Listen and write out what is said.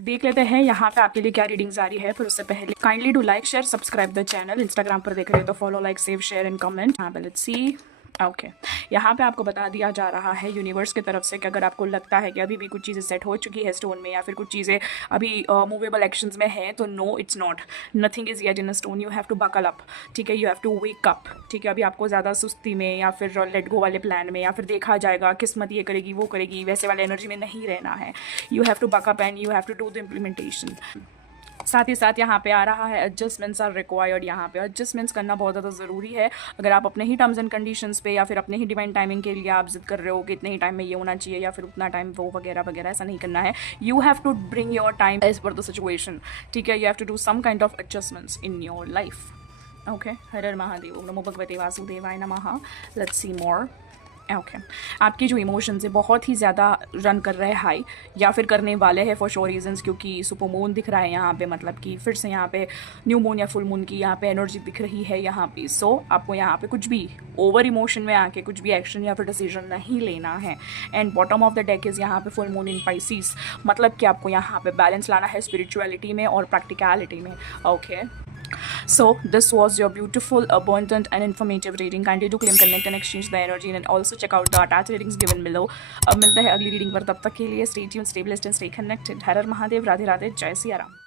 देख लेते हैं यहाँ पे आपके लिए क्या रीडिंग्स आ रही है। फिर उससे पहले kindly do like share subscribe the channel. Instagram पर देख रहे हो तो follow like save share and comment. यहाँ पे लेट्स सी। ओके यहाँ पे आपको बता दिया जा रहा है यूनिवर्स की तरफ से कि अगर आपको लगता है कि अभी भी कुछ चीज़ें सेट हो चुकी है स्टोन में या फिर कुछ चीज़ें अभी मूवेबल एक्शंस में है, तो no it's not, nothing is yet in a stone. You have to buckle up, ठीक है, you have to wake up, ठीक है। अभी आपको ज़्यादा सुस्ती में या फिर लेट गो वाले प्लान में या फिर देखा जाएगा किस्मत ये करेगी वो करेगी वैसे वाले एनर्जी में नहीं रहना है। You have to buck up and you have to do the implementation. साथ ही साथ यहाँ पे आ रहा है एडजस्टमेंट्स आर रिक्वायर्ड। यहाँ पे एडजस्टमेंट्स करना बहुत ज़्यादा ज़रूरी है। अगर आप अपने ही टर्म्स एंड कंडीशंस पे या फिर अपने ही डिवाइन टाइमिंग के लिए आप जिद कर रहे हो कि इतने ही टाइम में ये होना चाहिए या फिर उतना टाइम वो वगैरह वगैरह, ऐसा नहीं करना है। You have to bring your time as per the situation, ठीक है। You have to do some kind of adjustments in your life. Okay, हर हर महादेव, ओम नमो भगवते वासुदेवाय नमः। Let's see more. ओके आपकी जो इमोशंस है बहुत ही ज़्यादा रन कर रहे हैं हाई या फिर करने वाले हैं फॉर श्योर रीजंस, क्योंकि सुपर मून दिख रहा है यहाँ पे, मतलब कि फिर से यहाँ पे न्यू मून या फुल मून की यहाँ पे एनर्जी दिख रही है यहाँ पे। सो आपको यहाँ पे कुछ भी ओवर इमोशन में आके कुछ भी एक्शन या फिर डिसीजन नहीं लेना है। And bottom of the deck is यहाँ पे फुल मून इन पाइसिस, मतलब कि आपको यहाँ पे बैलेंस लाना है स्पिरिचुअलिटी में और प्रैक्टिकलिटी में। Okay so this was your beautiful abundant and informative reading. Kindly do claim, connect and exchange the energy and also check out the attached readings given below. अब मिलते हैं अगली रीडिंग पर, तब तक के लिए stay tuned, stay blessed and stay connected. हर हर महादेव, राधे राधे, जय सिया राम।